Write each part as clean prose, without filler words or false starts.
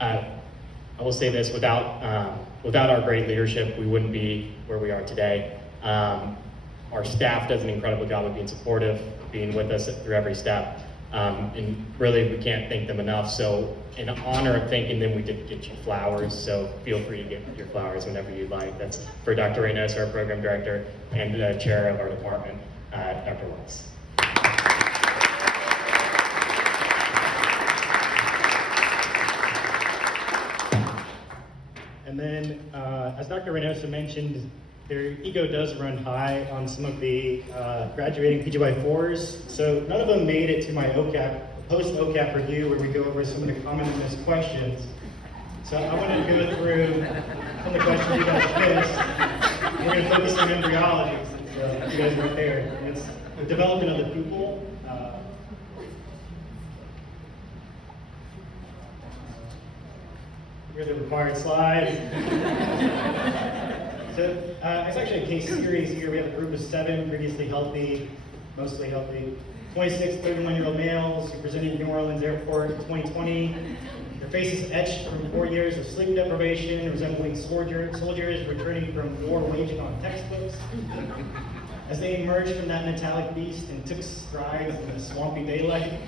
I will say this, without our great leadership, we wouldn't be where we are today. Our staff does an incredible job of being supportive, being with us through every step. And really, we can't thank them enough. So in honor of thanking them, we did get you flowers. So feel free to get your flowers whenever you'd like. That's for Dr. Reynoso, our program director, and the chair of our department, Dr. Weiss. And then, as Dr. Reynoso mentioned, their ego does run high on some of the graduating PGY4s. So none of them made it to my post-OCAP review where we go over some of the common and missed questions. So I want to go through some of the questions you guys missed. We're going to focus on embryology since you guys weren't there. And it's the development of the pupil. Here's the required slides. So it's actually a case series here. We have a group of 7 previously healthy, mostly healthy, 26, 31-year-old males who presented in New Orleans Airport in 2020. Their faces etched from 4 years of sleep deprivation, resembling soldiers returning from war waging on textbooks. As they emerged from that metallic beast and took strides in the swampy daylight,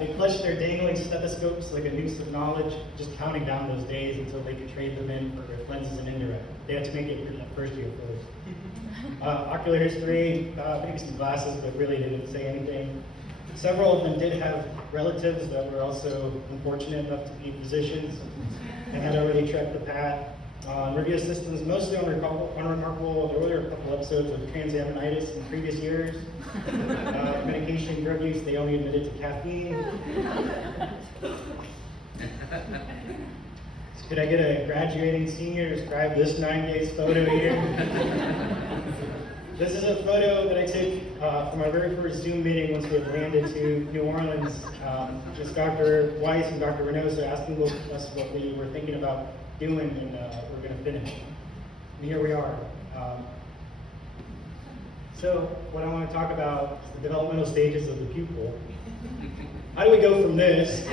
they clutched their dangling stethoscopes like a noose of knowledge, just counting down those days until they could trade them in for lenses and indirect. They had to make it through that first year first. Ocular history, maybe some glasses, but really didn't say anything. Several of them did have relatives that were also unfortunate enough to be physicians and had already trekked the path. Review systems, mostly unremarkable. There were a couple episodes of transaminitis in previous years. Medication, drug use, they only admitted to caffeine. So could I get a graduating senior to describe this 9-days photo here? This is a photo that I took from our very first Zoom meeting once we had landed to New Orleans. Just Dr. Weiss and Dr. Reynoso asking us what we were thinking about doing, and we're going to finish. And here we are. So what I want to talk about is the developmental stages of the pupil. How do we go from this to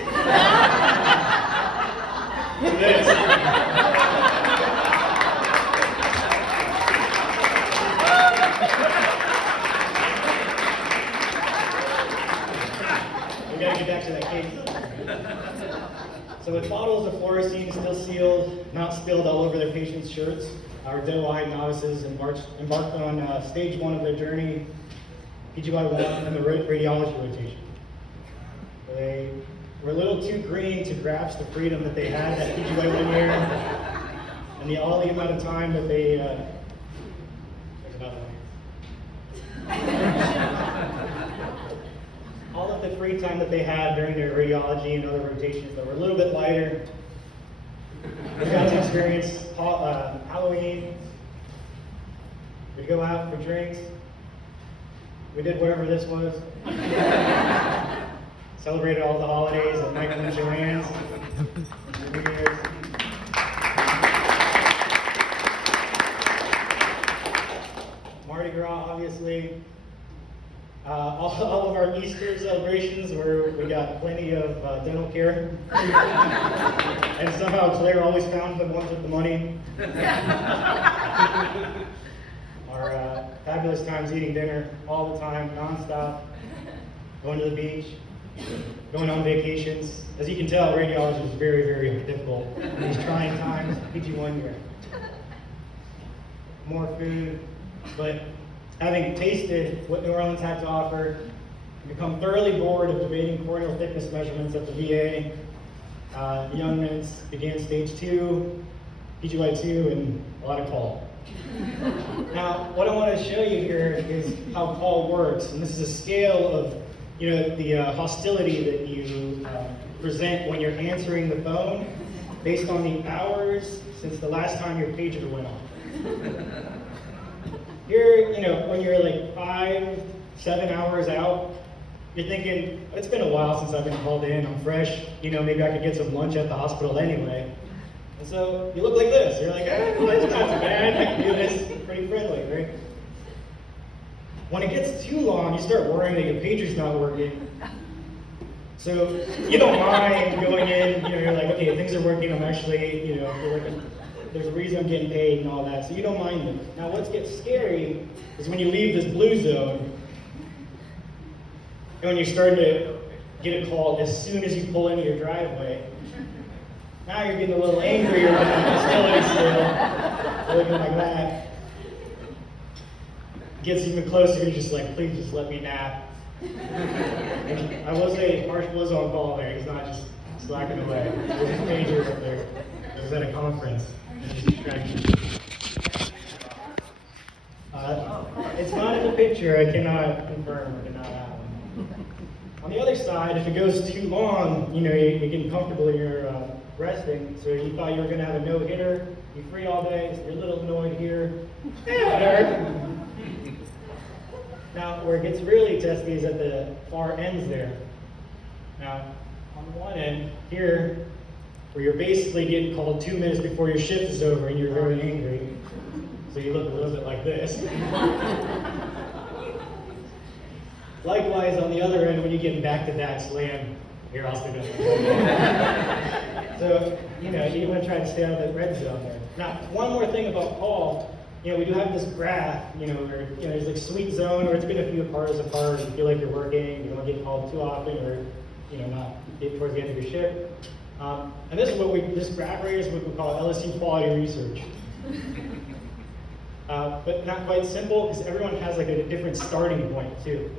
this? We got to get back to that case. So with bottles of fluorescein still sealed, not spilled all over their patients' shirts, our doe-eyed novices embarked on stage 1 of their journey, PGY1 and the radiology rotation. They were a little too green to grasp the freedom that they had that PGY1 year, and all the amount of time that they, there's another one. All of the free time that they had during their radiology and other rotations that were a little bit lighter. We got to experience Halloween. We'd go out for drinks. We did whatever this was. Celebrated all the holidays at Michael and Joanne's. New Year's. Mardi Gras, obviously. All of our Easter celebrations where we got plenty of dental care. And somehow Claire always found the ones with the money. Our fabulous times eating dinner all the time, nonstop. Going to the beach, going on vacations. As you can tell, radiology is very, very difficult in these trying times, PG1 year. More food, but having tasted what New Orleans had to offer, become thoroughly bored of debating corneal thickness measurements at the VA, the young men began stage 2, PGY2, and a lot of call. Now, what I want to show you here is how call works, and this is a scale of, the hostility that you present when you're answering the phone, based on the hours since the last time your pager went off. You're, when you're like 5, 7 hours out, you're thinking, it's been a while since I've been called in, I'm fresh, maybe I could get some lunch at the hospital anyway. And so you look like this, you're like, well, that's not too bad, I can do this pretty friendly, right? When it gets too long, you start worrying that your pager's not working. So you don't mind going in, you're like, okay, things are working, I'm actually, you're like, there's a reason I'm getting paid and all that, so you don't mind them. Now what gets scary is when you leave this blue zone, and when you're starting to get a call as soon as you pull into your driveway. Now you're getting a little angrier when still looking like that. Gets even closer, you're just like, please just let me nap. I will say, Marshall was on call there. He's not just slacking away. There's a major up there. He was at a conference. It's not in the picture. I cannot confirm. I cannot have one. On the other side, if it goes too long, you're getting comfortable and you're resting. So you thought you were going to have a no-hitter. You're free all day. So you're a little annoyed here. Now, where it gets really testy is at the far ends there. Now, on one end, here, where you're basically getting called 2 minutes before your shift is over and you're very angry. So you look a little bit like this. Likewise, on the other end, when you get back-to-back slam, here, I'll stand up. So, you want to try to stay out of the red zone there. Now, one more thing about call. We do have this graph, where there's like sweet zone, where it's been a few hours apart, you feel like you're working, you don't get called too often, or not get towards the end of your shift. And this graph right here is what we call LSU quality research. But not quite simple, because everyone has like a different starting point too.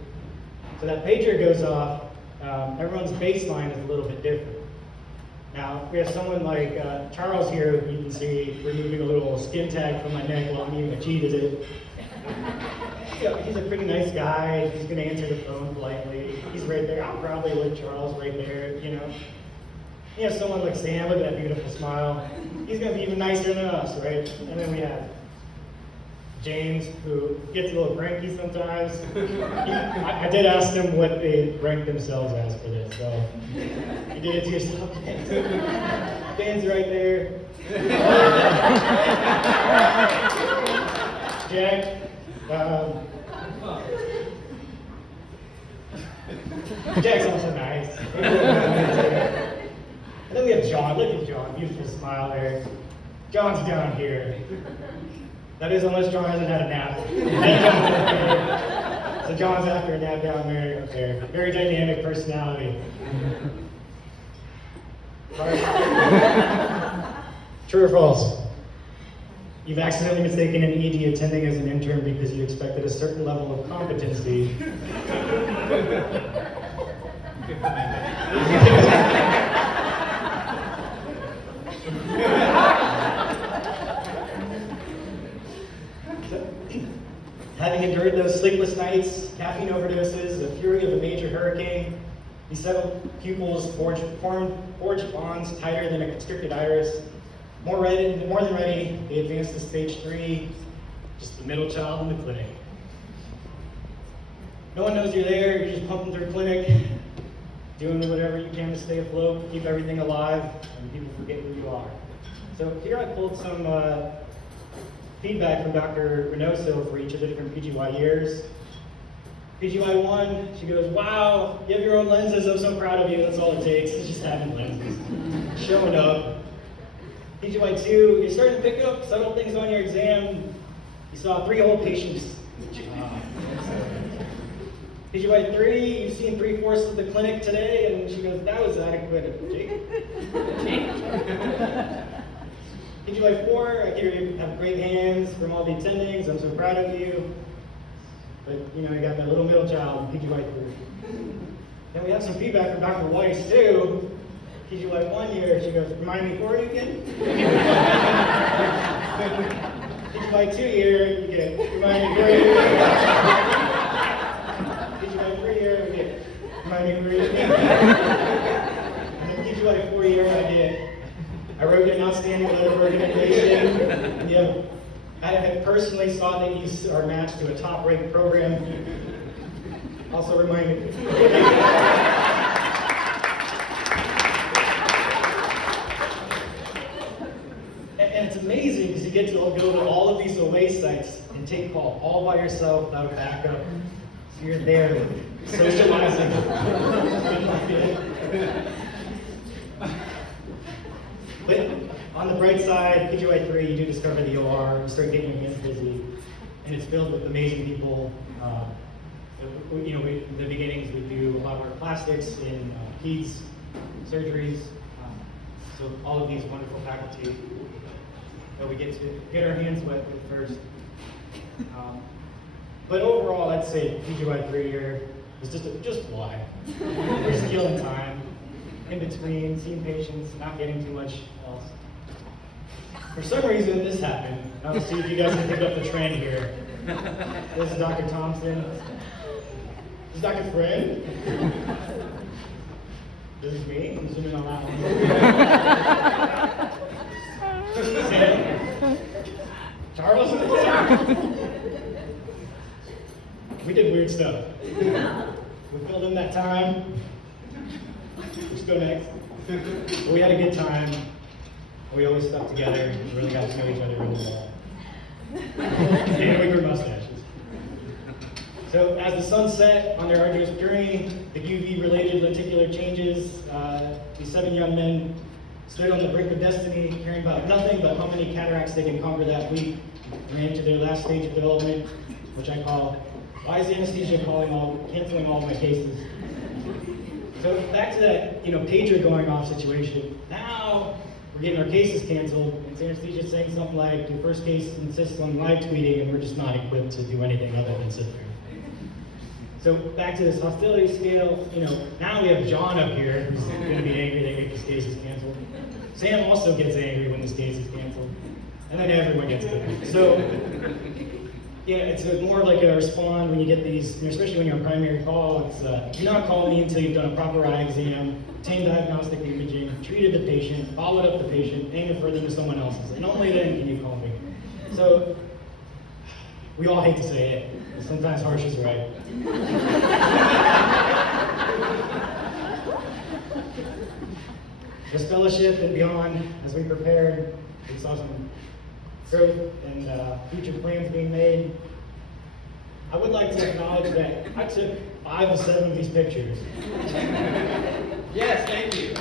So that pager goes off, everyone's baseline is a little bit different. Now, we have someone like Charles here, who you can see removing a little skin tag from my neck while I'm eating a cheese it. He's a pretty nice guy. He's going to answer the phone politely. He's right there. I'm probably with Charles right there, You have someone like Sam, look at that beautiful smile. He's going to be even nicer than us, right? And then we have James, who gets a little cranky sometimes. I did ask him what they rank themselves as for this, so you did it to yourself. Dan's right there. Jack. Jack's also nice. And then we have John. Look at John. Beautiful smile there. John's down here. That is, unless John hasn't had a nap. So John's after a nap down there. Okay. Very dynamic personality. True or false? You've accidentally mistaken an ED attending as an intern because you expected a certain level of competency. Having endured those sleepless nights, caffeine overdoses, the fury of a major hurricane, these several pupils forged bonds tighter than a constricted iris. More than ready, they advanced to stage 3, just the middle child in the clinic. No one knows you're there, you're just pumping through clinic, doing whatever you can to stay afloat, keep everything alive, and people forget who you are. So here I pulled some feedback from Dr. Reynoso for each of the different PGY years. PGY 1, she goes, wow, you have your own lenses, I'm so proud of you, that's all it takes, it's just having lenses. Showing up. PGY 2, you're starting to pick up subtle things on your exam. You saw 3 old patients. PGY 3, you've seen 3/4 of the clinic today, and she goes, that was adequate. PGY 4, I hear you have great hands from all the attendings, I'm so proud of you. But, I got that little middle child, PGY 3. Then we have some feedback from Dr. Weiss, too. PGY 1 year, she goes, remind me, who are you again? PGY 2 year, you get, remind me, who are you again? PGY 3 year, we get, remind me, who are you again? And then PGY 4 year, I wrote an outstanding letter of recommendation. I have personally saw that you are matched to a top-ranked program. Also reminded. And it's amazing because you get to go to all of these away sites and take call all by yourself without backup. So you're there socializing. On the bright side, PGY3, you do discover the OR, you start getting your hands busy, and it's filled with amazing people. In the beginnings, we do a lot of our plastics in peds, surgeries, so all of these wonderful faculty that we get to get our hands wet with first. But overall, I'd say PGY3 here is just why. We're just killing time in between, seeing patients, not getting too much else. For some reason, this happened. I'll see if you guys can pick up the trend here. This is Dr. Thompson. This is Dr. Fred. This is me. I'm zooming on that one. Sam. Charles. We did weird stuff. We filled in that time. Let's go next. But we had a good time. We always stuck together. We really got to know each other really well. And we grew mustaches. So as the sun set on their arduous journey, the UV-related lenticular changes, these 7 young men stood on the brink of destiny, caring about nothing but how many cataracts they can conquer that week, and ran to their last stage of development, which I call, why is the anesthesia canceling all of my cases? So back to that, pager going off situation. Now we're getting our cases canceled, and anesthesia saying something like, your first case insists on live tweeting, and we're just not equipped to do anything other than sit through. So back to this hostility scale, now we have John up here who's going to be angry they make this case is canceled. Sam also gets angry when this case is canceled, and then everyone gets angry. So yeah, it's more like a respond when you get these, especially when you're on primary call. It's you're not calling me until you've done a proper eye exam, obtained diagnostic imaging, treated the patient, followed up the patient, and referred them to someone else's, and only then can you call me. So we all hate to say it. Sometimes harsh is right. This fellowship and beyond, as we prepared, we saw some growth and future plans being made. I would like to acknowledge that I took 5 of 7 of these pictures. Yes, thank you.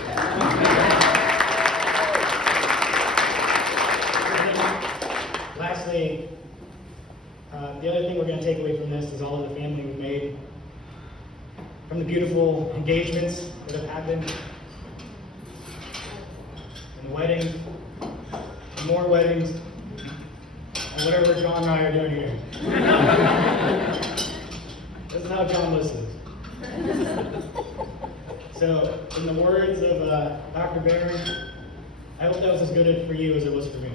Lastly, the other thing we're going to take away from this is all of the family we've made, from the beautiful engagements that have happened, and the weddings, and more weddings, and whatever John and I are doing here. This is how John listens. So, in the words of Dr. Barron, I hope that was as good for you as it was for me.